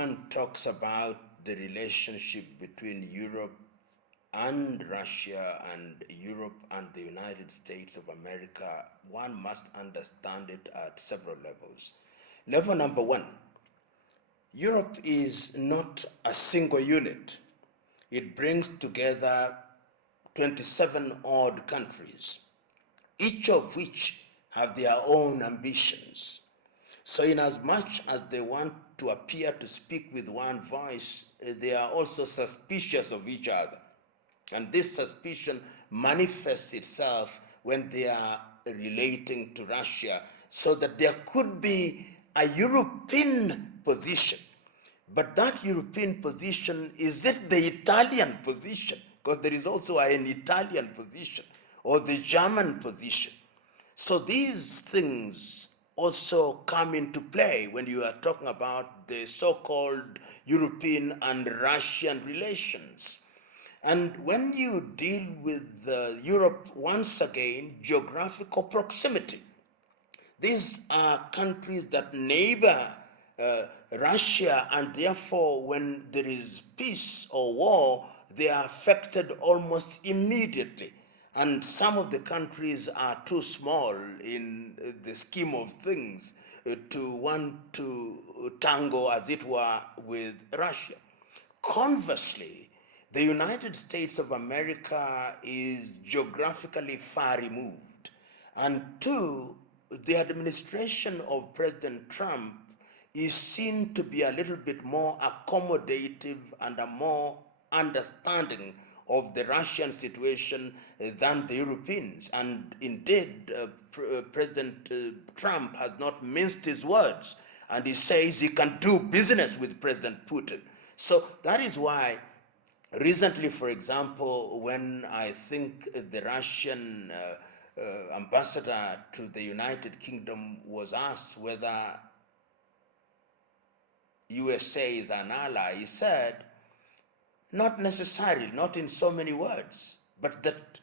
one talks about the relationship between Europe and Russia and Europe and the United States of America, one must understand it at several levels. Level number one, Europe is not a single unit. It brings together 27 odd countries, each of which have their own ambitions. So inasmuch as they want to appear to speak with one voice, they are also suspicious of each other. And this suspicion manifests itself when they are relating to Russia, so that there could be a European position. But that European position, is it the Italian position? Because there is also an Italian position, or the German position. So these things also come into play when you are talking about the so-called European and Russian relations. And when you deal with Europe, once again, geographical proximity. These are countries that neighbor Russia, and therefore when there is peace or war, they are affected almost immediately. And some of the countries are too small in the scheme of things to want to tango, as it were, with Russia. Conversely, the United States of America is geographically far removed. And two, the administration of President Trump is seen to be a little bit more accommodative and a more understanding of the Russian situation than the Europeans. And indeed, President Trump has not minced his words, and he says he can do business with President Putin. So that is why recently, for example, when I think the Russian ambassador to the United Kingdom was asked whether USA is an ally, he said, not necessarily, not in so many words, but that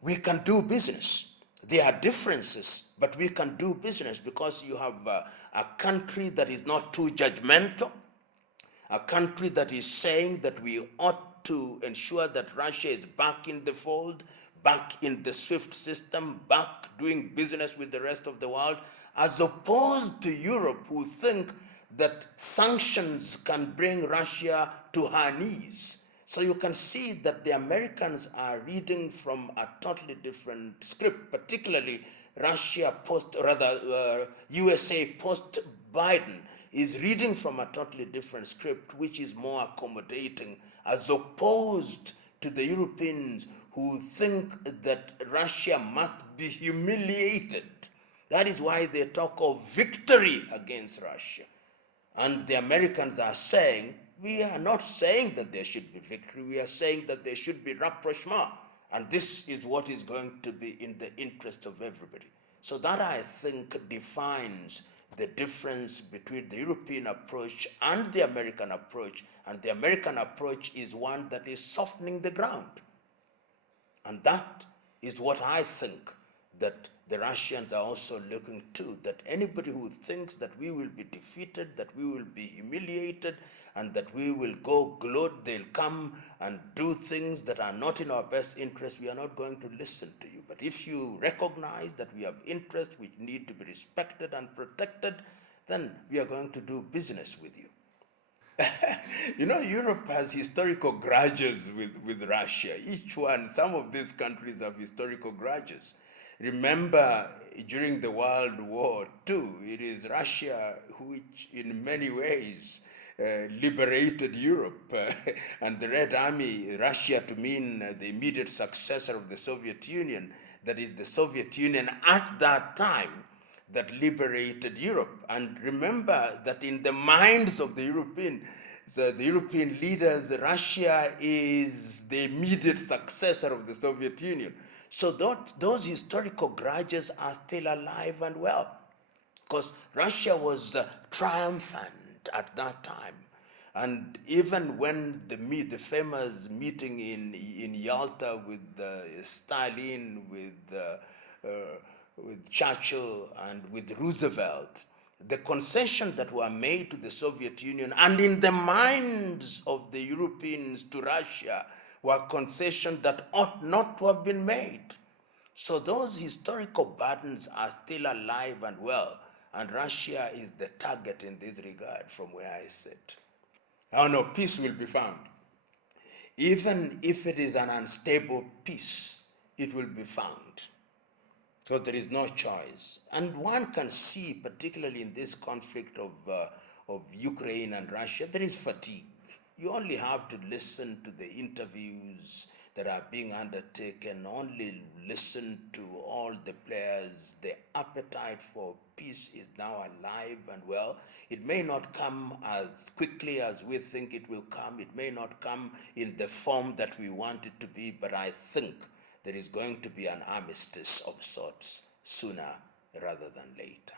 we can do business. There are differences, but we can do business because you have a country that is not too judgmental, a country that is saying that we ought to ensure that Russia is back in the fold, back in the SWIFT system, back doing business with the rest of the world, as opposed to Europe, who think that sanctions can bring Russia to her knees. So you can see that the Americans are reading from a totally different script, particularly USA post-Biden is reading from a totally different script, which is more accommodating, as opposed to the Europeans who think that Russia must be humiliated. That is why they talk of victory against Russia. And the Americans are saying, we are not saying that there should be victory, we are saying that there should be rapprochement. And this is what is going to be in the interest of everybody. So that, I think, defines the difference between the European approach and the American approach. And the American approach is one that is softening the ground. And that is what I think that the Russians are also looking to, that anybody who thinks that we will be defeated, that we will be humiliated, and that we will go gloat, they'll come and do things that are not in our best interest, we are not going to listen to you. But if you recognize that we have interests which need to be respected and protected, then we are going to do business with you. You know, Europe has historical grudges with Russia. Each one, some of these countries have historical grudges. Remember, during the World War II, it is Russia which, in many ways, liberated Europe, and the Red Army, Russia to mean the immediate successor of the Soviet Union, that is the Soviet Union at that time, that liberated Europe. And remember that in the minds of the European leaders, Russia is the immediate successor of the Soviet Union. So those historical grudges are still alive and well, because Russia was triumphant at that time. And even when the famous meeting in Yalta with Stalin, with Churchill, and with Roosevelt, the concessions that were made to the Soviet Union and in the minds of the Europeans to Russia were concessions that ought not to have been made. So those historical burdens are still alive and well, and Russia is the target in this regard from where I sit. Oh no, peace will be found. Even if it is an unstable peace, it will be found, because there is no choice. And one can see, particularly in this conflict of Ukraine and Russia, there is fatigue. You only have to listen to the interviews that are being undertaken, only listen to all the players. The appetite for peace is now alive and well. It may not come as quickly as we think it will come. It may not come in the form that we want it to be, but I think there is going to be an armistice of sorts sooner rather than later.